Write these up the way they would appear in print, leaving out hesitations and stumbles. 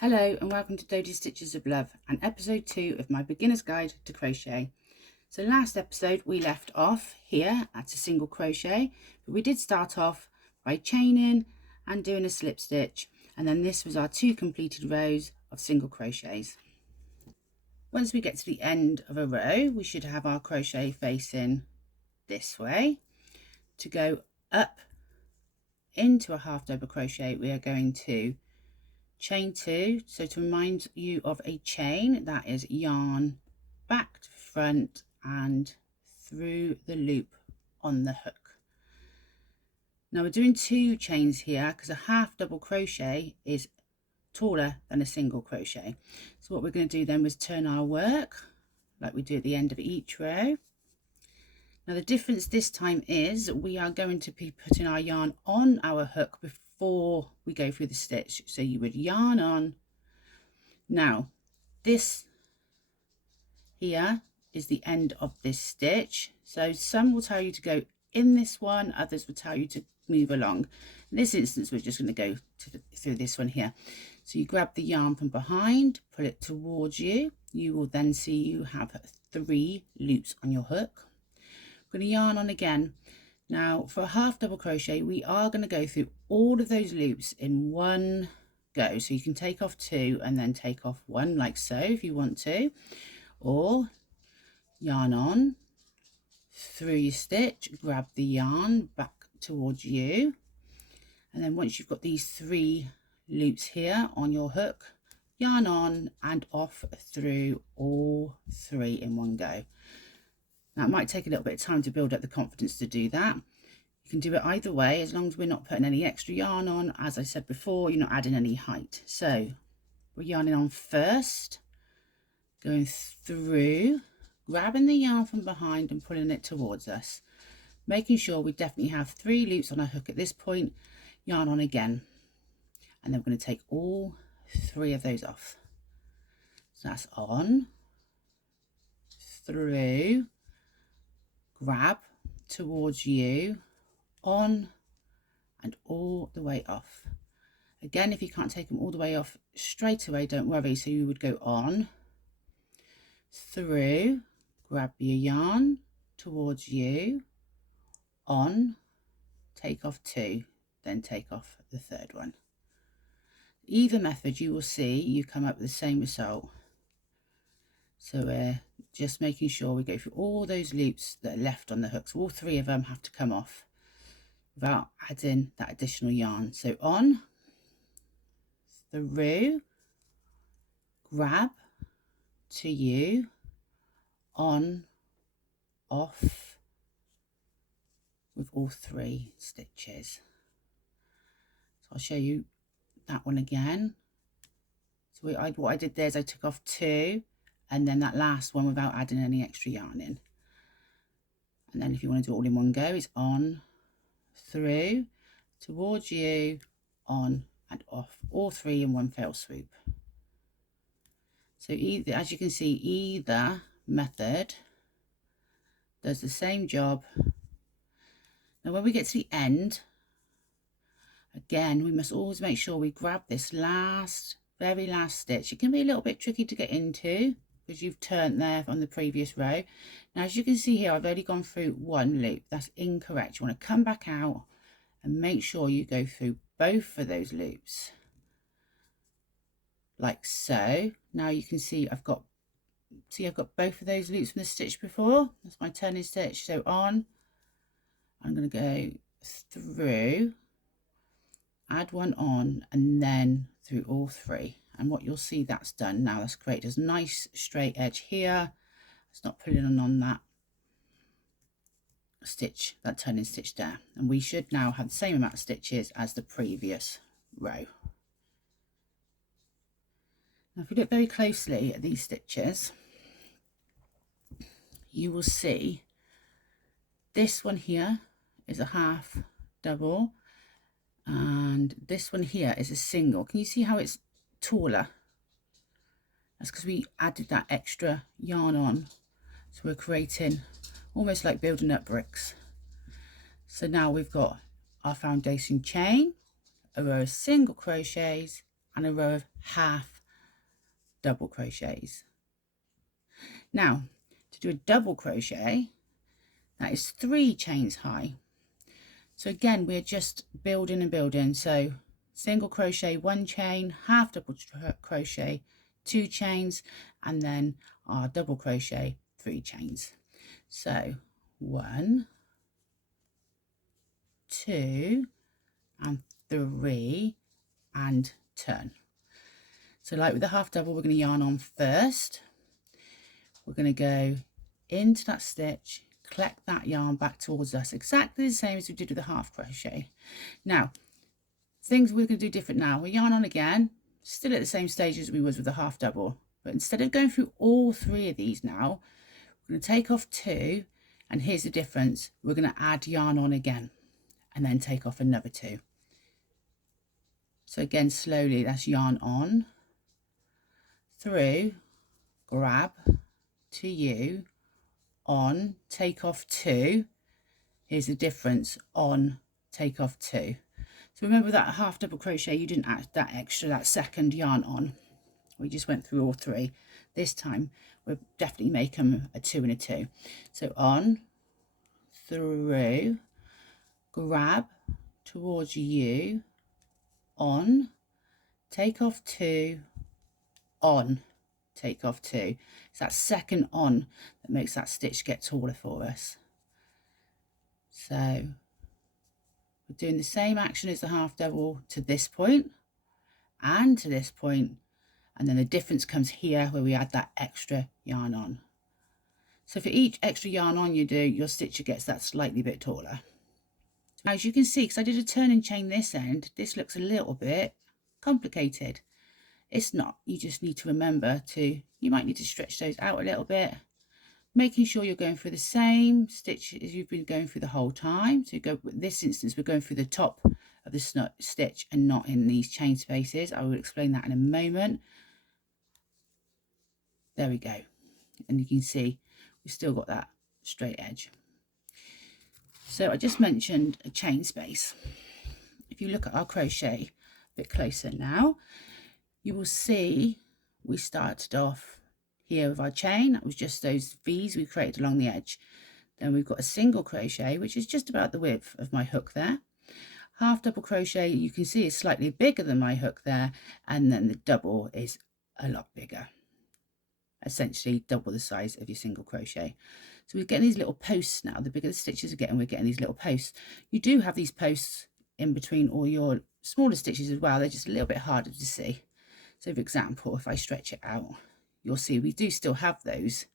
Hello and welcome to Dodie's Stitches of Love and episode 2 of my beginner's guide to crochet. So last episode we left off here at a single crochet, but we did start off by chaining and doing a slip stitch, and then this was our 2 completed rows of single crochets. Once we get to the end of a row, we should have our crochet facing this way. To go up into a half double crochet, we are going to chain 2. So to remind you of a chain, that is yarn back to front and through the loop on the hook. Now we're doing 2 chains here because a half double crochet is taller than a single crochet. So what we're going to do then was turn our work like we do at the end of each row. Now the difference this time is we are going to be putting our yarn on our hook before we go through the stitch. So you would yarn on. Now this here is the end of this stitch. So some will tell you to go in this one, others will tell you to move along. In this instance, we're just going to go through this one here. So you grab the yarn from behind, pull it towards you. You will then see you have 3 loops on your hook. I'm going to yarn on again. Now for a half double crochet, we are going to go through all of those loops in one go. So you can take off 2 and then take off 1 like so if you want to, or yarn on through your stitch, grab the yarn back towards you, and then once you've got these 3 loops here on your hook, yarn on and off through all 3 in one go. Now it might take a little bit of time to build up the confidence to do that. You can do it either way as long as we're not putting any extra yarn on. As I said before, you're not adding any height. So we're yarning on first, going through, grabbing the yarn from behind and pulling it towards us, making sure we definitely have 3 loops on our hook at this point. Yarn on again, and then we're going to take all 3 of those off. So that's on, through, grab towards you, on, and all the way off. Again, if you can't take them all the way off straight away, don't worry. So you would go on, through, grab your yarn towards you, on, take off 2, then take off the 3rd one. Either method, you will see you come up with the same result. So we're just making sure we go through all those loops that are left on the hook. So all 3 of them have to come off without adding that additional yarn. So on, through, grab to you, on, off with all 3 stitches. So I'll show you that one again. So what I did there is I took off 2 and then that last one without adding any extra yarn in. And then if you want to do it all in one go, it's on, through, towards you, on and off, all 3 in one fell swoop. So either, as you can see, either method does the same job. Now when we get to the end, again, we must always make sure we grab this very last stitch. It can be a little bit tricky to get into because you've turned there on the previous row. Now as you can see here, I've only gone through 1 loop. That's incorrect. You want to come back out and make sure you go through both of those loops like so. Now you can see I've got both of those loops from the stitch before. That's my turning stitch. So on, I'm going to go through, add 1 on, and then through all 3. And what you'll see, that's done. Now that's great. There's a nice straight edge here. It's not pulling on that stitch, that turning stitch there. And we should now have the same amount of stitches as the previous row. Now if you look very closely at these stitches, you will see this one here is a half double and this one here is a single. Can you see how it's taller? That's because we added that extra yarn on. So we're creating almost like building up bricks. So now we've got our foundation chain, a row of single crochets, and a row of half double crochets. Now to do a double crochet, that is 3 chains high. So again, we're just building and building. So single crochet 1 chain, half double crochet 2 chains, and then our double crochet 3 chains. So 1, 2 and 3 and turn. So like with the half double, we're going to yarn on first. We're going to go into that stitch, collect that yarn back towards us, exactly the same as we did with the half crochet. Now things we're going to do different now. We yarn on again, still at the same stage as we was with the half double, but instead of going through all 3 of these now, we're going to take off 2, and here's the difference. We're going to add yarn on again and then take off another 2. So again, slowly, that's yarn on, through, grab, to you, on, take off 2. Here's the difference, on, take off 2. So remember that half double crochet, you didn't add that extra, that second yarn on. We just went through all 3. This time we'll definitely make them a 2 and a 2. So on, through, grab, towards you, on, take off 2, on, take off 2. It's that second on that makes that stitch get taller for us. So we're doing the same action as the half double to this point and to this point, and then the difference comes here where we add that extra yarn on. So for each extra yarn on you do, your stitcher gets that slightly bit taller. Now as you can see, because I did a turn and chain this end, this looks a little bit complicated. It's not. You just need to remember to, you might need to stretch those out a little bit, making sure you're going through the same stitch as you've been going through the whole time. So you go, in this instance, we're going through the top of the stitch and not in these chain spaces. I will explain that in a moment. There we go. And you can see we've still got that straight edge. So I just mentioned a chain space. If you look at our crochet a bit closer now, you will see we started off here with our chain. That was just those V's we created along the edge. Then we've got a single crochet, which is just about the width of my hook there. Half double crochet, you can see, is slightly bigger than my hook there, and then the double is a lot bigger, essentially double the size of your single crochet. So we're getting these little posts now. The bigger the stitches are getting, we're getting these little posts. You do have these posts in between all your smaller stitches as well. They're just a little bit harder to see. So for example, if I stretch it out, you'll see we do still have those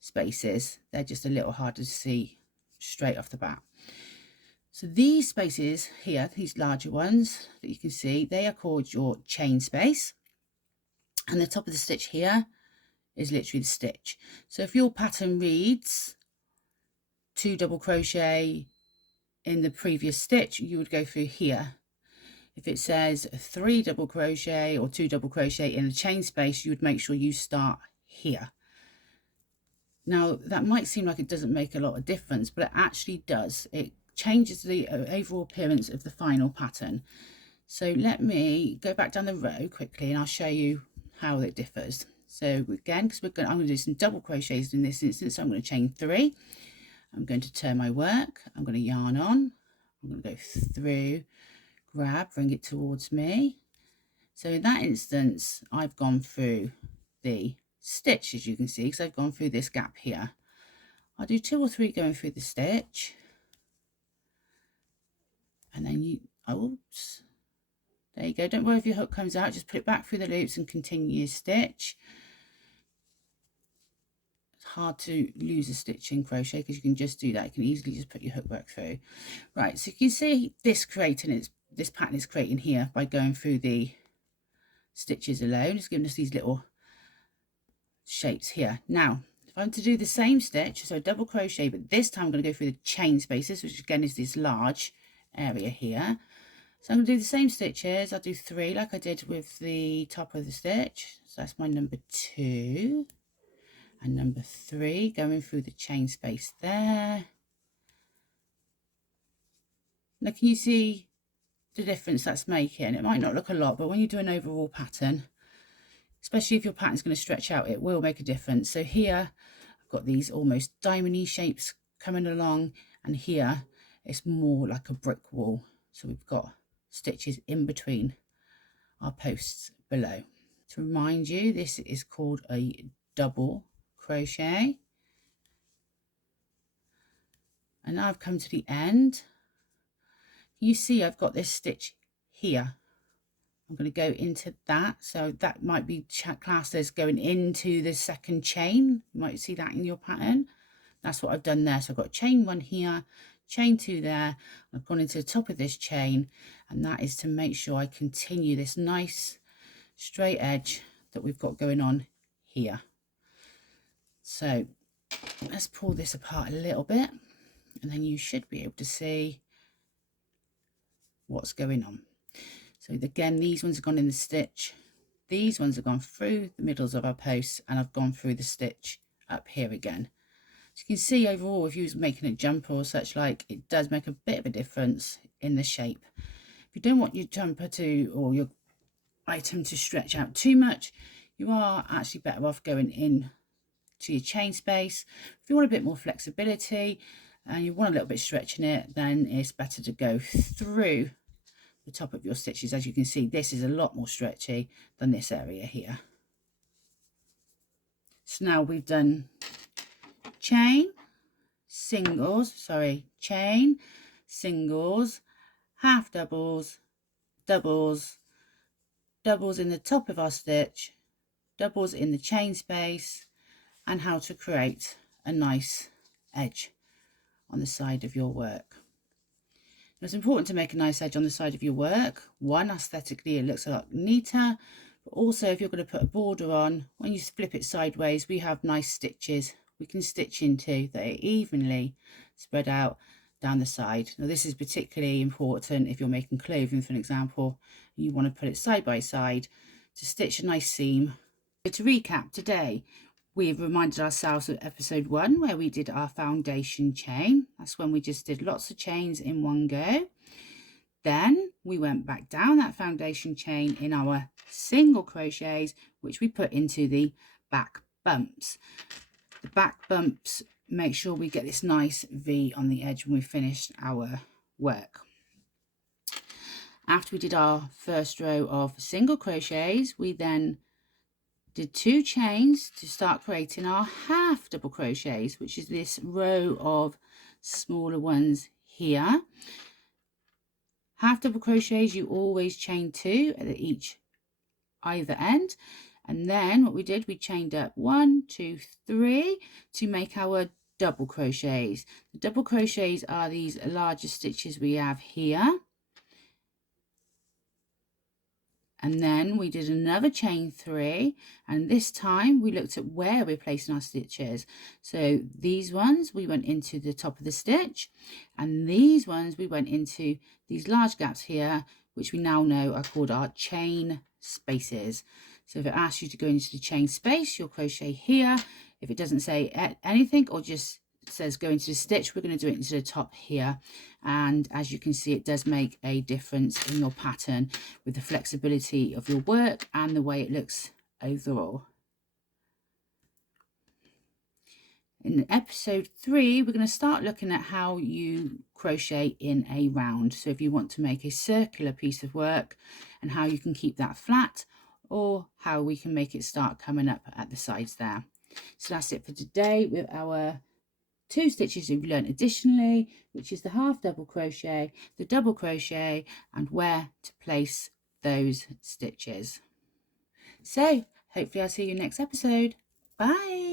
spaces. They're just a little harder to see straight off the bat. So these spaces here, these larger ones that you can see, they are called your chain space. And the top of the stitch here is literally the stitch. So if your pattern reads 2 double crochet in the previous stitch, you would go through here. If it says 3 double crochet or 2 double crochet in a chain space, you would make sure you start here. Now that might seem like it doesn't make a lot of difference, but it actually does. It changes the overall appearance of the final pattern. So let me go back down the row quickly and I'll show you how it differs. So again, because I'm going to do some double crochets in this instance, so I'm going to chain 3. I'm going to turn my work. I'm going to yarn on. I'm going to go through, grab, bring it towards me. So in that instance, I've gone through the stitch, as you can see, because I've gone through this gap here. I'll do 2 or 3 going through the stitch. And then oops. There you go. Don't worry if your hook comes out. Just put it back through the loops and continue your stitch. Hard to lose a stitch in crochet because you can just do that. You can easily just put your hook back through. Right, so you can see this pattern is creating here by going through the stitches alone. It's giving us these little shapes here. Now if I'm to do the same stitch, so double crochet, but this time I'm going to go through the chain spaces, which again is this large area here. So I'm going to do the same stitches. I'll do 3 like I did with the top of the stitch. So that's my number 2 and number 3, going through the chain space there. Now can you see the difference that's making. It might not look a lot, but when you do an overall pattern, especially if your pattern's going to stretch out, it will make a difference. So here I've got these almost diamond-y shapes coming along, and here it's more like a brick wall. So we've got stitches in between our posts below. To remind you, this is called a double crochet. And now I've come to the end. You see I've got this stitch here. I'm going to go into that, so that might be classed as going into the second chain. You might see that in your pattern. That's what I've done there. So I've got chain 1 here, chain 2 there. I've gone into the top of this chain, and that is to make sure I continue this nice straight edge that we've got going on here. So let's pull this apart a little bit, and then you should be able to see what's going on. So again, these ones have gone in the stitch, these ones have gone through the middles of our posts, and I've gone through the stitch up here again. So you can see overall, if you was making a jumper or such like, it does make a bit of a difference in the shape. If you don't want your jumper to, or your item to stretch out too much, you are actually better off going in to your chain space. If you want a bit more flexibility and you want a little bit stretching it, then it's better to go through the top of your stitches. As you can see, this is a lot more stretchy than this area here. So now we've done chain, singles, chain, singles, half doubles, doubles, doubles in the top of our stitch, doubles in the chain space, and how to create a nice edge on the side of your work. Now, it's important to make a nice edge on the side of your work. One, aesthetically it looks a lot neater, but also if you're going to put a border on, when you flip it sideways, we have nice stitches we can stitch into that are evenly spread out down the side. Now this is particularly important if you're making clothing, for an example. You want to put it side by side to stitch a nice seam. So to recap, today we've reminded ourselves of episode 1 where we did our foundation chain. That's when we just did lots of chains in one go. Then we went back down that foundation chain in our single crochets, which we put into the back bumps. The back bumps make sure we get this nice V on the edge when we finished our work. After we did our first row of single crochets, we then did 2 chains to start creating our half double crochets, which is this row of smaller ones here. Half double crochets, you always chain 2 at either end, and then what we did, we chained up 1, 2, 3 to make our double crochets. The double crochets are these larger stitches we have here. And then we did another chain 3, and this time we looked at where we're placing our stitches. So these ones we went into the top of the stitch, and these ones we went into these large gaps here, which we now know are called our chain spaces. So if it asks you to go into the chain space, you'll crochet here. If it doesn't say anything or just says go into the stitch, we're going to do it into the top here. And as you can see, it does make a difference in your pattern with the flexibility of your work and the way it looks overall. In episode 3, we're going to start looking at how you crochet in a round. So if you want to make a circular piece of work and how you can keep that flat, or how we can make it start coming up at the sides there. So that's it for today with our 2 stitches we've learned additionally, which is the half double crochet, the double crochet, and where to place those stitches. So hopefully I'll see you next episode. Bye.